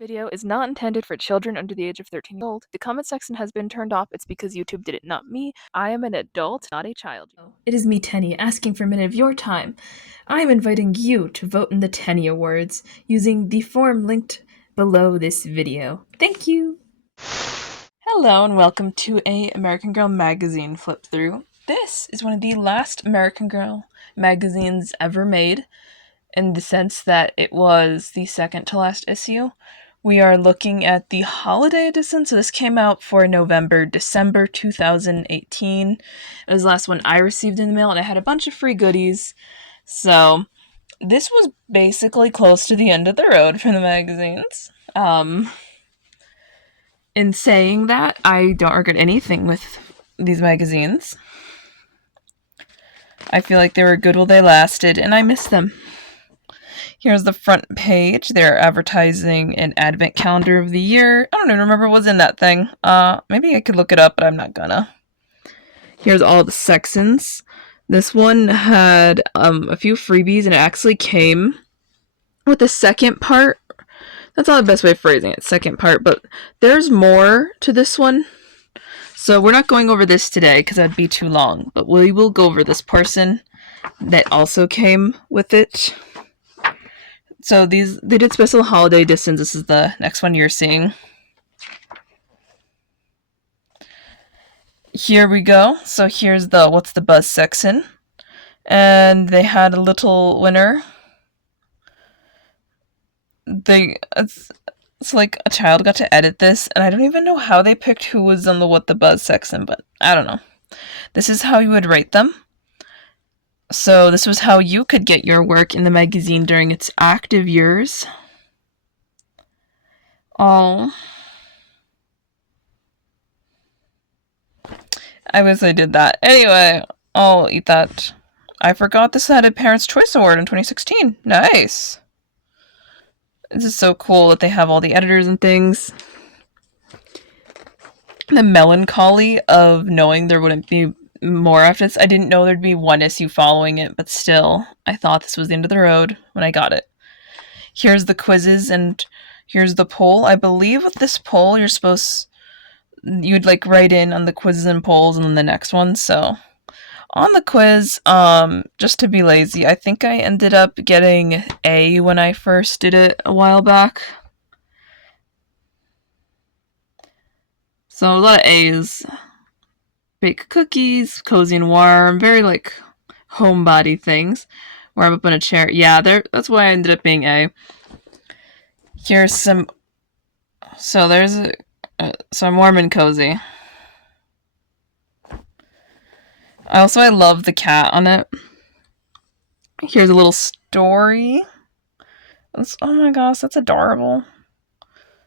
Video is not intended for children under the age of 13 years old. The comment section has been turned off. It's because YouTube did it, not me. I am an adult, not a child. It is me, Tenney, asking for a minute of your time. I am inviting you to vote in the Tenney Awards using the form linked below this video. Thank you! Hello and welcome to a American Girl magazine flip through. This is one of the last American Girl magazines ever made, in the sense that it was the second to last issue. We are looking at the holiday edition, so this came out for December 2018. It was the last one I received in the mail, and I had a bunch of free goodies. So this was basically close to the end of the road for the magazines. In saying that, I don't regret anything with these magazines. I feel like they were good while they lasted, and I miss them. Here's the front page. They're advertising an advent calendar of the year. I don't even remember what was in that thing. Maybe I could look it up, but I'm not gonna. Here's all the sections. This one had a few freebies, and it actually came with the second part. That's not the best way of phrasing it, second part, but there's more to this one. So we're not going over this today because that'd be too long, but we will go over this portion that also came with it. So they did special holiday editions. This is the next one you're seeing. Here we go. So here's the What's the Buzz section. And they had a little winner. It's like a child got to edit this, and I don't even know how they picked who was on the What the Buzz section, but I don't know. This is how you would rate them. So this was how you could get your work in the magazine during its active years. Oh. I wish I did that. Anyway, I'll eat that. I forgot this had a Parents' Choice Award in 2016. Nice. This is so cool that they have all the editors and things. The melancholy of knowing there wouldn't be more after this. I didn't know there'd be one issue following it, but still, I thought this was the end of the road when I got it. Here's the quizzes, and here's the poll. I believe with this poll, you'd like write in on the quizzes and polls and then the next one. So on the quiz, just to be lazy, I think I ended up getting A when I first did it a while back. So a lot of A's. Bake cookies, cozy and warm, very like homebody things. Warm up in a chair. Yeah, that's why I ended up being A. Here's some. So there's so I'm warm and cozy. I love the cat on it. Here's a little story. Oh my gosh, that's adorable.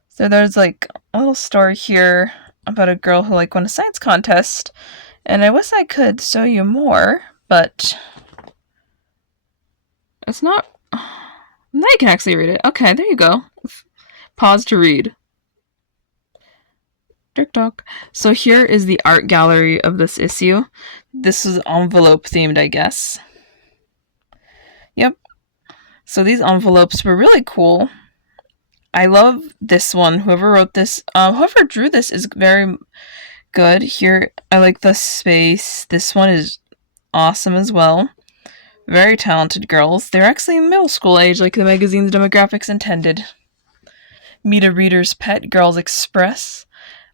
So there's like a little story here about a girl who like won a science contest, and I wish I could show you more, but it's not. Now you can actually read it. Okay, there you go. Pause to read. Dirk Talk. So here is the art gallery of this issue. This is envelope themed, I guess. Yep. So these envelopes were really cool. I love this one. Whoever wrote this, whoever drew this is very good. Here, I like the space. This one is awesome as well. Very talented girls. They're actually middle school age, like the magazine's demographics intended. Meet a Reader's Pet, Girls Express.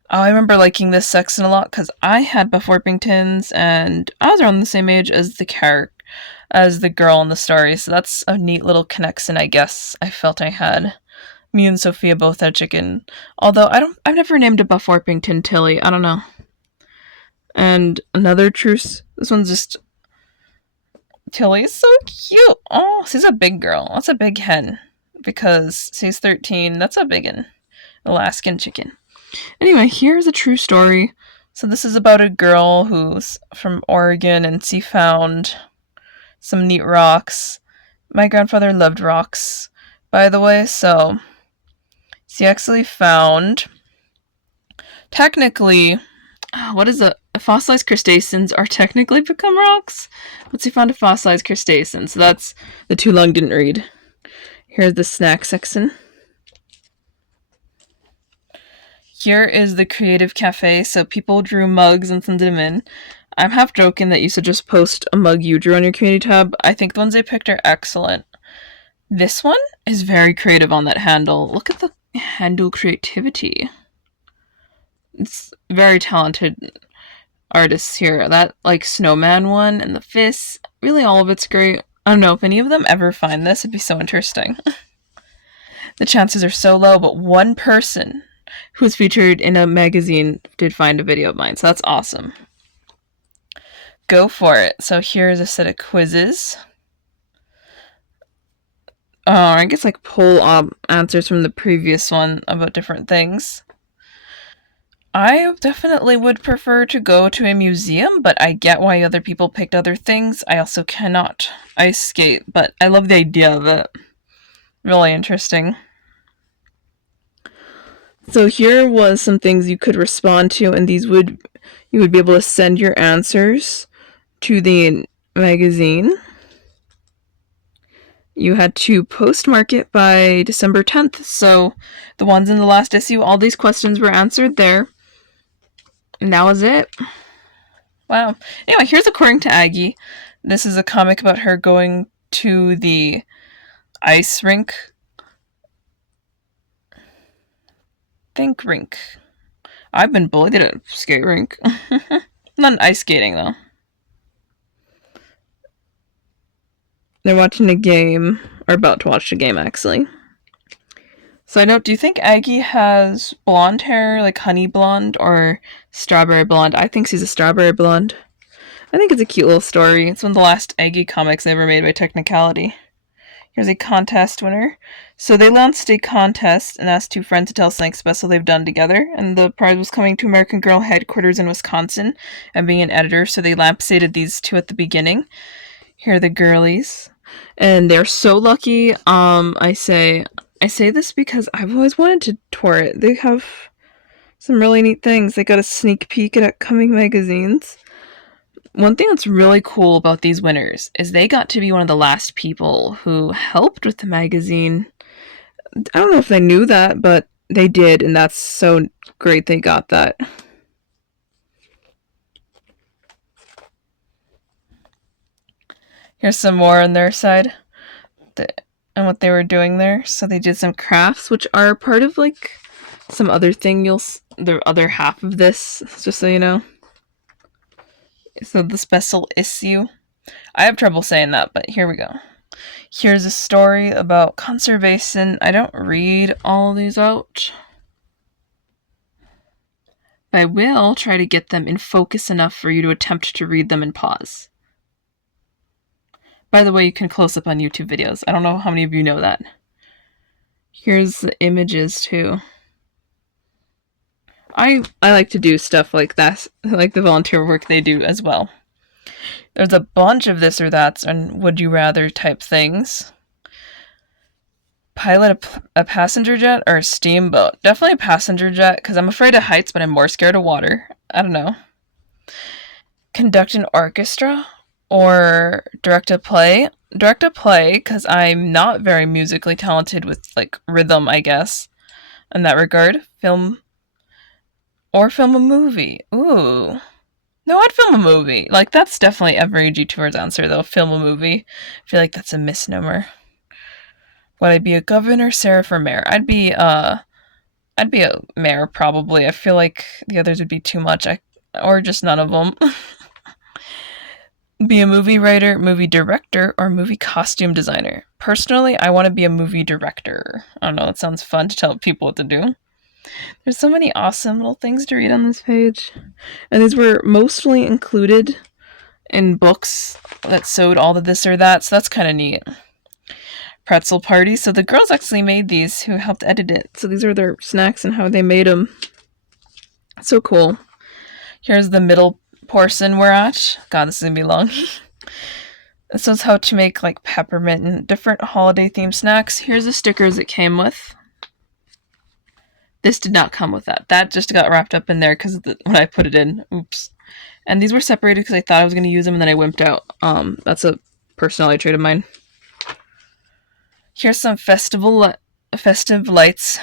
I remember liking this section a lot because I had Buff Orpingtons, and I was around the same age as the girl in the story. So that's a neat little connection, I guess. I felt I had. Me and Sophia both had chicken. Although I've never named a Buff Orpington Tilly. I don't know. And another truce. This one's just Tilly is so cute. Oh, she's a big girl. That's a big hen. Because she's 13. That's a big one. Alaskan chicken. Anyway, here's a true story. So this is about a girl who's from Oregon, and she found some neat rocks. My grandfather loved rocks, by the way, so she actually found, technically, fossilized crustaceans are technically become rocks, but she found a fossilized crustacean, so that's the too long didn't read. Here's the snack section. Here is the Creative Cafe. So people drew mugs and sent them in. I'm half joking that you should just post a mug you drew on your community tab. I think the ones they picked are excellent. This one is very creative on that handle. Look at the handle creativity. It's very talented artists here. That like snowman one and the fists, really all of it's great. I don't know if any of them ever find this. It'd be so interesting. The chances are so low, but one person who was featured in a magazine did find a video of mine, so that's awesome. Go for it. So here's a set of quizzes. I guess like poll answers from the previous one about different things. I definitely would prefer to go to a museum, but I get why other people picked other things. I also cannot ice skate, but I love the idea of it. Really interesting. So here was some things you could respond to, and you would be able to send your answers to the magazine. You had to postmark it by December 10th. So the ones in the last issue, all these questions were answered there. And that was it. Wow. Anyway, here's According to Aggie. This is a comic about her going to the ice rink. Think rink. I've been bullied at a skate rink. Not ice skating, though. They're watching a game, or about to watch a game, actually. Side note, do you think Aggie has blonde hair, like honey blonde, or strawberry blonde? I think she's a strawberry blonde. I think it's a cute little story. It's one of the last Aggie comics ever made by Technicality. Here's a contest winner. So they launched a contest and asked two friends to tell us something special they've done together, and the prize was coming to American Girl headquarters in Wisconsin and being an editor, so they lampshaded these two at the beginning. Here are the girlies. And they're so lucky. I say this because I've always wanted to tour it. They have some really neat things. They got a sneak peek at upcoming magazines. One thing that's really cool about these winners is they got to be one of the last people who helped with the magazine. I don't know if they knew that, but they did, and that's so great they got that. Here's some more on their side and what they were doing there. So they did some crafts, which are part of like some other thing the other half of this, just so you know. So the special issue. I have trouble saying that, but here we go. Here's a story about conservation. I don't read all these out, but I will try to get them in focus enough for you to attempt to read them and pause. By the way, you can close up on YouTube videos. I don't know how many of you know that. Here's the images too. I like to do stuff like that, like the volunteer work they do as well. There's a bunch of this or that's and would you rather type things. Pilot a passenger jet or a steamboat? Definitely a passenger jet, because I'm afraid of heights, but I'm more scared of water. I don't know. Conduct an orchestra or direct a play? Direct a play, because I'm not very musically talented with, like, rhythm, I guess, in that regard. Film a movie. Ooh. No, I'd film a movie. Like, that's definitely every G2's answer, though. Film a movie. I feel like that's a misnomer. Would I be a governor, sheriff, or mayor? I'd be a mayor, probably. I feel like the others would be too much. Or just none of them. Be a movie writer, movie director, or movie costume designer. Personally, I want to be a movie director. I don't know, it sounds fun to tell people what to do. There's so many awesome little things to read on this page. And these were mostly included in books that showed all the this or that, so that's kind of neat. Pretzel party. So the girls actually made these who helped edit it. So these are their snacks and how they made them. So cool. Here's the middle portion we're at. God, this is going to be long. This is how to make like peppermint and different holiday themed snacks. Here's the stickers it came with. This did not come with that. That just got wrapped up in there because when I put it in. Oops. And these were separated because I thought I was going to use them and then I wimped out. That's a personality trait of mine. Here's some festive lights.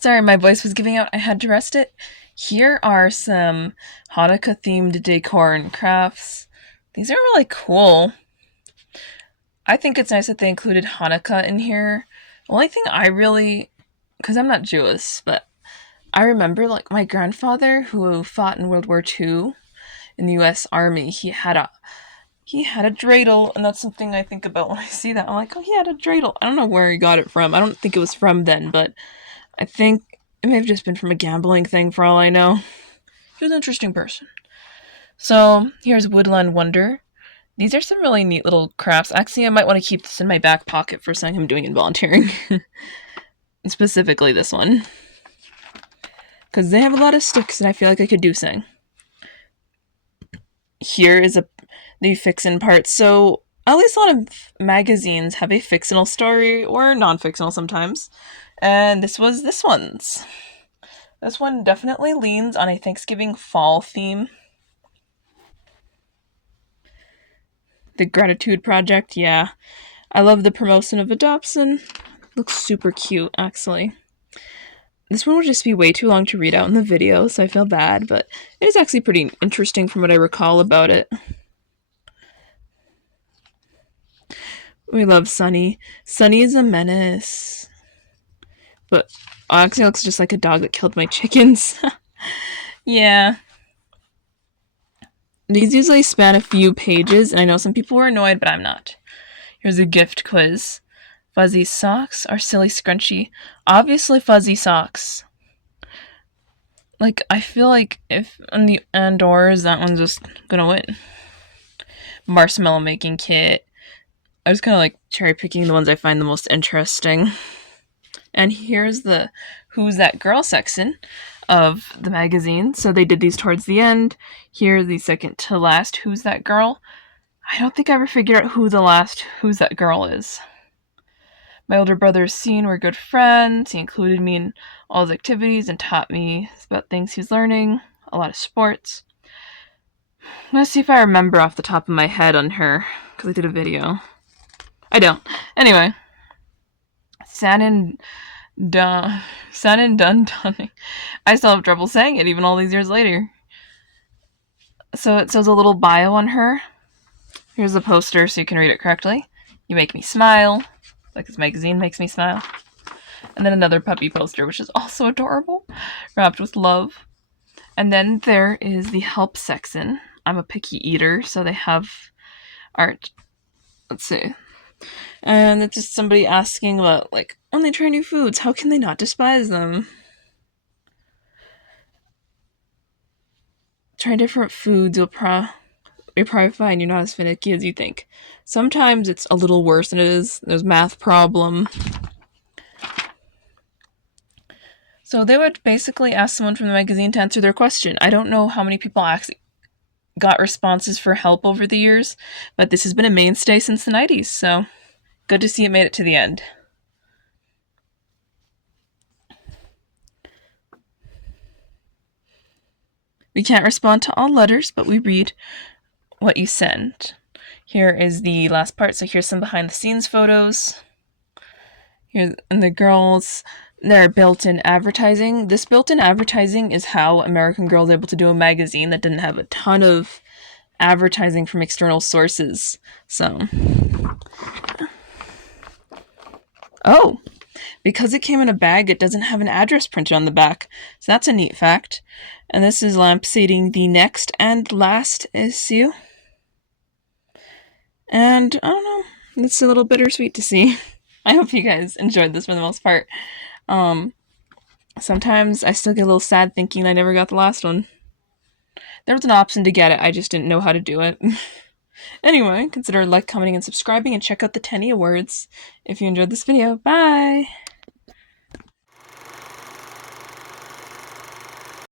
Sorry, my voice was giving out. I had to rest it. Here are some Hanukkah-themed decor and crafts. These are really cool. I think it's nice that they included Hanukkah in here. The only thing I really... because I'm not Jewish, but I remember, like, my grandfather who fought in World War II in the U.S. Army, he had a dreidel, and that's something I think about when I see that. I'm like, oh, he had a dreidel. I don't know where he got it from. I don't think it was from then, but I think it may have just been from a gambling thing for all I know. He was an interesting person. So here's Woodland Wonder. These are some really neat little crafts. Actually, I might want to keep this in my back pocket for something I'm doing in volunteering. Specifically this one. Because they have a lot of sticks and I feel like I could do something. Here is the fiction part. So at least a lot of magazines have a fictional story, or non-fictional sometimes. And this was this one's. This one definitely leans on a Thanksgiving fall theme. The Gratitude Project, yeah. I love the promotion of adoption. Looks super cute, actually. This one would just be way too long to read out in the video, so I feel bad, but it is actually pretty interesting from what I recall about it. We love Sunny. Sunny is a menace. But actually looks just like a dog that killed my chickens. Yeah. These usually span a few pages, and I know some people were annoyed, but I'm not. Here's a gift quiz. Fuzzy socks or silly scrunchy? Obviously fuzzy socks. Like, I feel like if on the Andors, that one's just gonna win. Marshmallow making kit. I was kind of like cherry picking the ones I find the most interesting. And here's the Who's That Girl section of the magazine. So they did these towards the end. Here's the second to last Who's That Girl. I don't think I ever figured out who the last Who's That Girl is. My older brother's seen we're good friends. He included me in all his activities and taught me about things he's learning. A lot of sports. Let's see if I remember off the top of my head on her, because I did a video. I don't. Anyway. Sanin Dundunning. I still have trouble saying it even all these years later. So it says a little bio on her. Here's the poster so you can read it correctly. You make me smile. Like this magazine makes me smile. And then another puppy poster, which is also adorable. Wrapped with love. And then there is the help section. I'm a picky eater, so they have art. Let's see. And it's just somebody asking about, like, when they try new foods, how can they not despise them? Try different foods, you'll probably find you're not as finicky as you think. Sometimes it's a little worse than it is. There's math problem. So they would basically ask someone from the magazine to answer their question. I don't know how many people actually got responses for help over the years, but this has been a mainstay since the 90s, so good to see it made it to the end. We can't respond to all letters, but we read what you send. Here is the last part, so here's some behind the scenes photos. Here's and the girls, their built-in advertising. This built-in advertising is how American Girl is able to do a magazine that didn't have a ton of advertising from external sources. So, oh, because it came in a bag, it doesn't have an address printed on the back. So that's a neat fact. And this is lampshading the next and last issue. And I don't know, it's a little bittersweet to see. I hope you guys enjoyed this for the most part. Sometimes I still get a little sad thinking I never got the last one. There was an option to get it, I just didn't know how to do it. Anyway, consider like, commenting, and subscribing, and check out the Tenney Awards if you enjoyed this video. Bye!